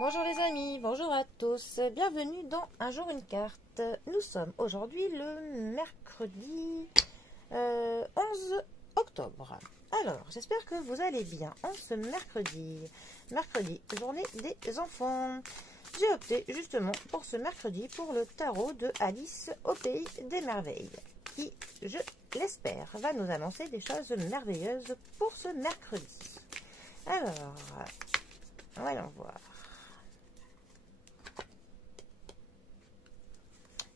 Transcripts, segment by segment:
Bonjour les amis, bonjour à tous, bienvenue dans Un jour une carte. Nous sommes aujourd'hui le mercredi 11 octobre. Alors, j'espère que vous allez bien en ce mercredi, journée des enfants. J'ai opté justement pour ce mercredi pour le tarot de Alice au pays des merveilles, qui, je l'espère, va nous annoncer des choses merveilleuses pour ce mercredi. Alors, voyons voir.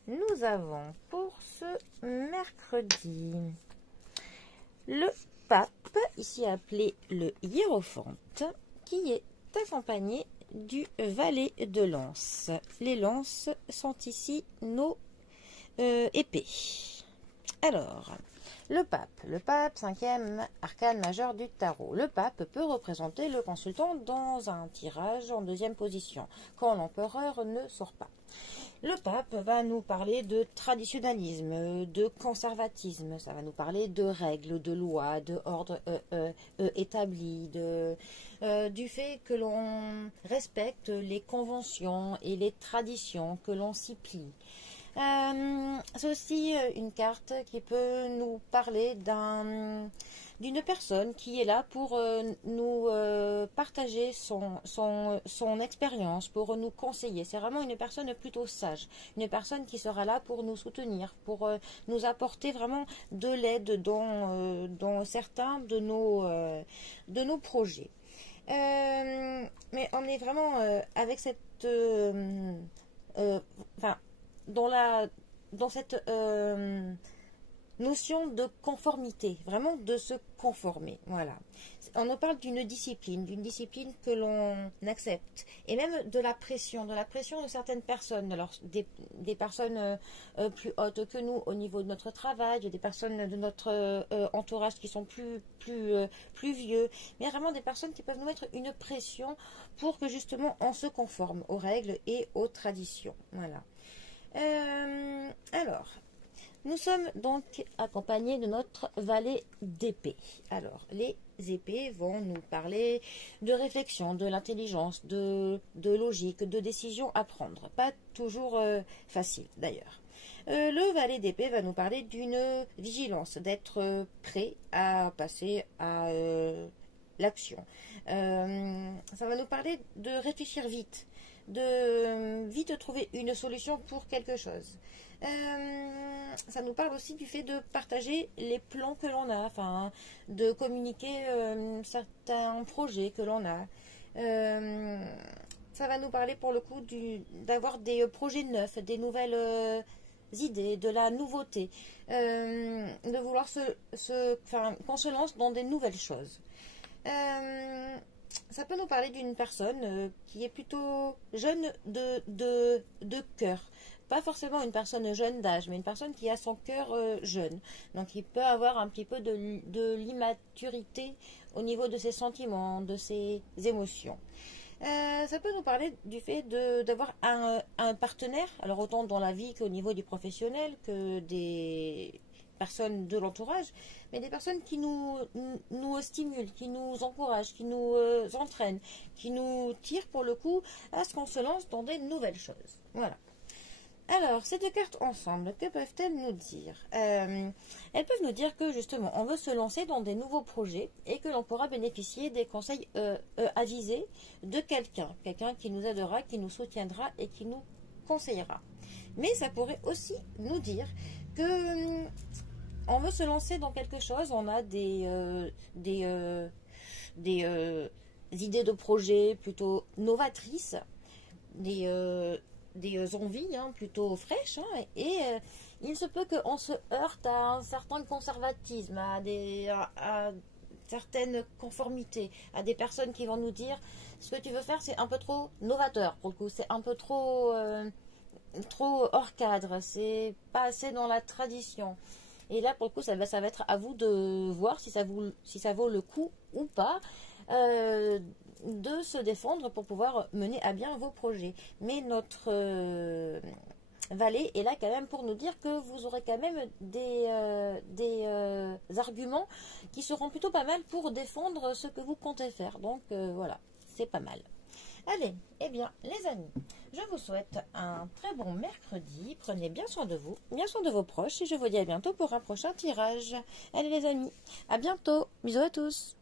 Nous avons pour ce mercredi le pape, ici appelé le hiérophante, qui est accompagné du valet de lance. Les lances sont ici nos épées. Alors, le pape, cinquième arcane majeur du tarot. Le pape peut représenter le consultant dans un tirage en deuxième position, quand l'empereur ne sort pas. Le pape va nous parler de traditionnalisme, de conservatisme, ça va nous parler de règles, de lois, de ordre établi, du fait que l'on respecte les conventions et les traditions, que l'on s'y plie. C'est aussi une carte qui peut nous parler d'une personne qui est là pour nous partager son expérience, pour nous conseiller. C'est vraiment une personne plutôt sage, une personne qui sera là pour nous soutenir, pour nous apporter vraiment de l'aide dans certains de nos projets. Mais on est vraiment avec cette... dans cette notion de conformité, vraiment de se conformer. Voilà. On nous parle d'une discipline que l'on accepte, et même de la pression de certaines personnes, alors des personnes plus hautes que nous au niveau de notre travail, des personnes de notre entourage qui sont plus vieux, mais vraiment des personnes qui peuvent nous mettre une pression pour que justement on se conforme aux règles et aux traditions. Voilà. Alors, nous sommes donc accompagnés de notre valet d'épée. Alors, les épées vont nous parler de réflexion, de l'intelligence, de logique, de décision à prendre. Pas toujours facile d'ailleurs. Le valet d'épée va nous parler d'une vigilance, d'être prêt à passer à l'action. Ça va nous parler de réfléchir vite, de vite trouver une solution pour quelque chose. Ça nous parle aussi du fait de partager les plans que l'on a, enfin, de communiquer certains projets que l'on a. Ça va nous parler pour le coup d'avoir des projets neufs, des nouvelles idées, de la nouveauté, de vouloir qu'on se lance dans des nouvelles choses. Ça peut nous parler d'une personne qui est plutôt jeune de cœur. Pas forcément une personne jeune d'âge, mais une personne qui a son cœur jeune. Donc il peut avoir un petit peu de l'immaturité au niveau de ses sentiments, de ses émotions. Ça peut nous parler du fait d'avoir un partenaire, alors autant dans la vie qu'au niveau du professionnel, que des personnes de l'entourage, mais des personnes qui nous stimulent, qui nous encouragent, qui nous entraînent, qui nous tirent pour le coup à ce qu'on se lance dans des nouvelles choses. Voilà. Alors, ces deux cartes ensemble, que peuvent-elles nous dire? Elles peuvent nous dire que justement, on veut se lancer dans des nouveaux projets et que l'on pourra bénéficier des conseils avisés de quelqu'un qui nous aidera, qui nous soutiendra et qui nous conseillera. Mais ça pourrait aussi nous dire que on veut se lancer dans quelque chose, on a des idées de projets plutôt novatrices, des envies plutôt fraîches, et il se peut qu'on se heurte à un certain conservatisme, à certaines conformités, à des personnes qui vont nous dire ce que tu veux faire c'est un peu trop novateur, pour le coup c'est un peu trop hors cadre, c'est pas assez dans la tradition. Et là pour le coup ça va être à vous de voir si ça vaut le coup ou pas de se défendre pour pouvoir mener à bien vos projets. Mais notre valet est là quand même pour nous dire que vous aurez quand même des arguments qui seront plutôt pas mal pour défendre ce que vous comptez faire. Donc voilà, c'est pas mal. Allez, eh bien, les amis, je vous souhaite un très bon mercredi. Prenez bien soin de vous, bien soin de vos proches et je vous dis à bientôt pour un prochain tirage. Allez les amis, à bientôt. Bisous à tous.